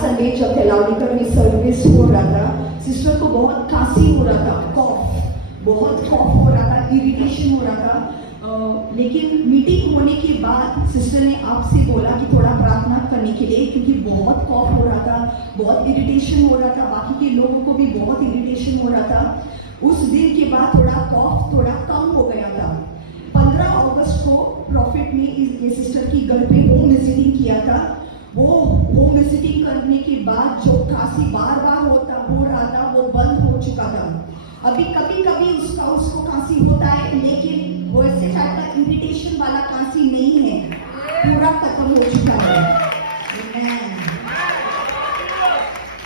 Sunday जब हेलाउलिकर में service हो रहा था, सिस्टर को बहुत खांसी हो रहा था, बहुत कॉफ हो रहा था, इरिटेशन हो रहा था। लेकिन मीटिंग होने के बाद सिस्टर ने आपसे बोला कि थोड़ा प्रार्थना करने के लिए, क्योंकि बहुत कॉफ हो रहा था, बहुत इरिटेशन हो रहा था, बाकी के लोगों को भी बहुत इरिटेशन हो रहा था। उस दिन के बाद थोड़ा कॉफ थोड़ा कम हो गया था। 15 अगस्त को प्रॉफिट ने ये सिस्टर की घर पे होम विजिटिंग किया था। वो होम विजिटिंग करने के बाद जो खांसी बार बार हो रहा था वो बंद हो चुका था। अभी कभी कभी उसको खांसी होता है, लेकिन वैसे ज्यादा इरिटेशन वाला खांसी नहीं है, पूरा खत्म हो चुका है।